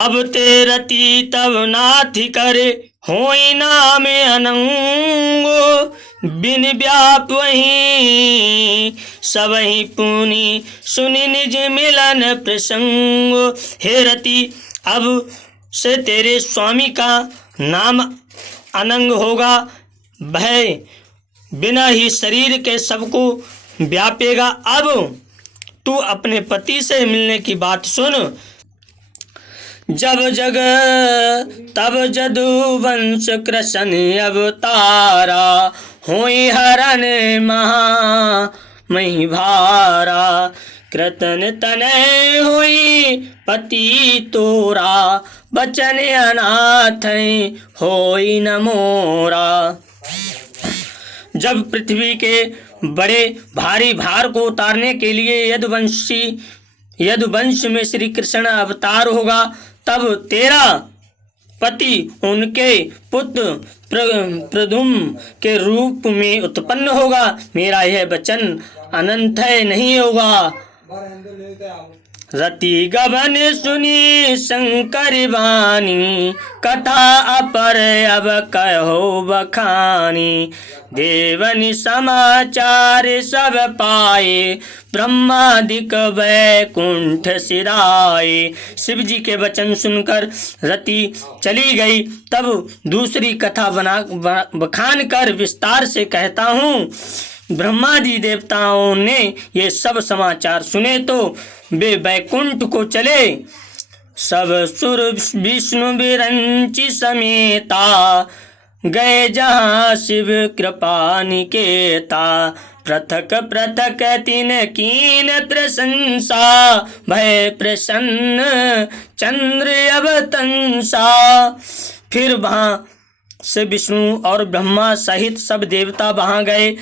अब ते रति तब नाथि करे होई नाम अनंगो बिन व्याप वहीं सबही पुनि सुनि निज मिलन प्रसंगो। हे रति, अब से तेरे स्वामी का नाम अनंग होगा, वह बिना ही शरीर के सबको व्यापेगा। अब तू अपने पति से मिलने की बात सुन। जब जग तब जदुवंश कृष्ण अवतारा होई हरन महा मही भारा कृतन तनय हुई पति तोरा बचन अनाथ होई न मोरा। जब पृथ्वी के बड़े भारी भार को उतारने के लिए यदुवंश में श्री कृष्ण अवतार होगा, तब तेरा पति उनके पुत्र प्रद्युम्न के रूप में उत्पन्न होगा। मेरा यह वचन अनंत नहीं होगा। रति गबन सुनी शंकर वाणी कथा अपर अब कहो बखानी। देवनि समाचार सब पाए ब्रह्मादिक वैकुंठ सिराए। शिव जी के वचन सुनकर रति चली गई। तब दूसरी कथा बखान कर विस्तार से कहता हूँ। ब्रह्मादि देवताओं ने ये सब समाचार सुने तो वे वैकुंठ को चले। सब सुर विष्णु बिरंची समेता गए जहाँ शिव कृपा निकेता। पृथक पृथक तीन कीन प्रशंसा भय प्रसन्न चंद्र अवतंसा। फिर वहाँ से विष्णु और ब्रह्मा सहित सब देवता वहां गए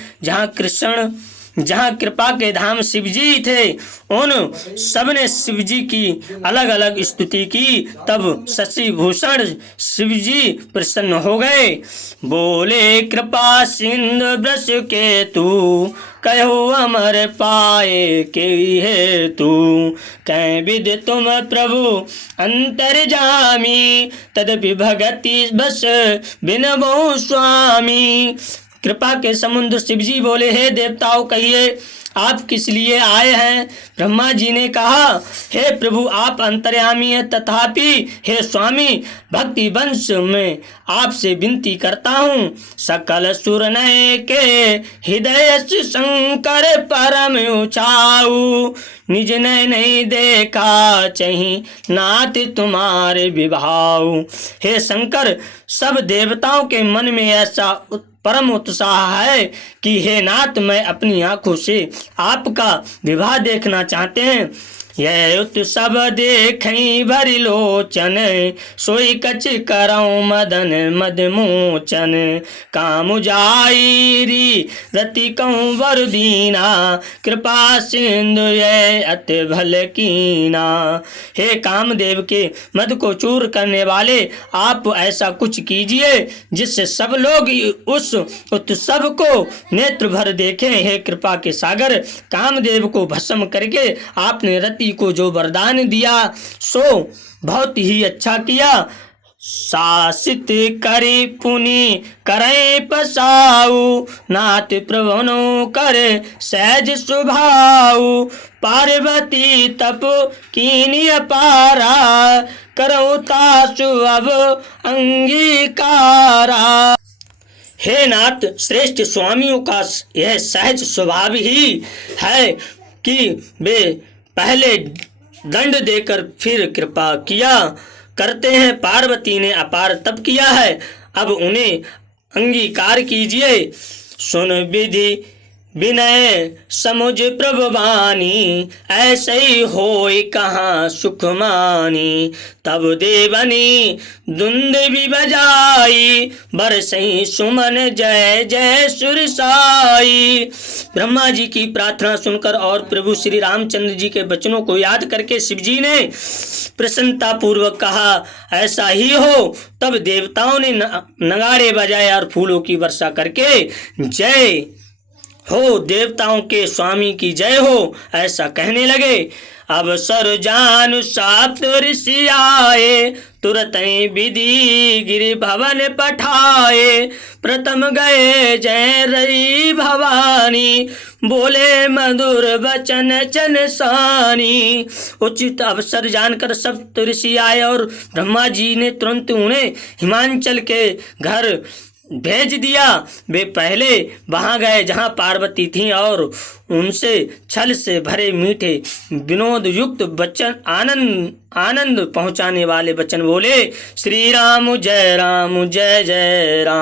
जहाँ कृपा के धाम शिवजी थे। उन सबने शिवजी की अलग अलग स्तुति की। तब शशि भूषण शिवजी प्रसन्न हो गए। बोले कृपा सिंधु वृष के तू कहो अमर पाए के है तू। कै विद तुम प्रभु अंतर्जामी तदपि भगति बस बिन बहु स्वामी। कृपा के समुद्र शिवजी बोले, हे देवताओं, कहिए आप किस लिए आए हैं। ब्रह्मा जी ने कहा, हे प्रभु, आप अंतर्यामी हैं, तथापि हे स्वामी, भक्ति वंश में आपसे विनती करता हूँ। सकल सुर नय के हृदय शंकर परम ऊंचाऊ। निज नय नहीं देखा चही नाथ तुम्हारे विभाऊ। हे शंकर, सब देवताओं के मन में ऐसा परम उत्साह है कि हे नाथ, मैं अपनी आंखों से आपका विवाह देखना चाहते हैं। यह उत्सव देखई भरि लोचन सोई कछ करऊं मदन मदमोचन। काम जाईरी रति कहूँ वर दीना कृपा सिंधु ये अति भल कीना। हे कामदेव के मद को चूर करने वाले, आप ऐसा कुछ कीजिए जिससे सब लोग उस उत्सव को नेत्र भर देखें। हे कृपा के सागर, कामदेव को भस्म करके आपने रति को जो वरदान दिया सो बहुत ही अच्छा किया। शासित करी पुनि करे पसाऊ नाथ प्रभनो करे सहज स्वभाव। पार्वती तप कीनी अपारा करो तासु अब अंगीकारा। हे नाथ, श्रेष्ठ स्वामियों का यह सहज स्वभाव ही है कि वे पहले दंड देकर फिर कृपा किया करते हैं। पार्वती ने अपार तप किया है, अब उन्हें अंगीकार कीजिए। सुन विधि विनय समुझ प्रभुवानी ऐसे ही होई कहाँ सुख मानी। तब देवनी दुंदुभि बजाई बरसई सुमन जय जय सुरसाई। ब्रह्मा जी की प्रार्थना सुनकर और प्रभु श्री रामचंद्र जी के वचनों को याद करके शिवजी ने प्रसन्नता पूर्वक कहा, ऐसा ही हो। तब देवताओं ने नगाड़े बजाए और फूलों की वर्षा करके जय हो देवताओं के स्वामी की जय हो ऐसा कहने लगे। अवसर जान सात ऋषि आए, तुरत ही विधि गिरि भवन पठाए। प्रथम गए जय रही भवानी, बोले मधुर वचन चनसानी। उचित अवसर जानकर सब ऋषि आए और ब्रह्मा जी ने तुरंत उन्हें हिमांचल के घर भेज दिया। वे पहले वहां गए जहां पार्वती थीं और उनसे छल से भरे मीठे विनोद युक्त वचन आनंद पहुंचाने वाले वचन बोले। श्री राम जय जय राम।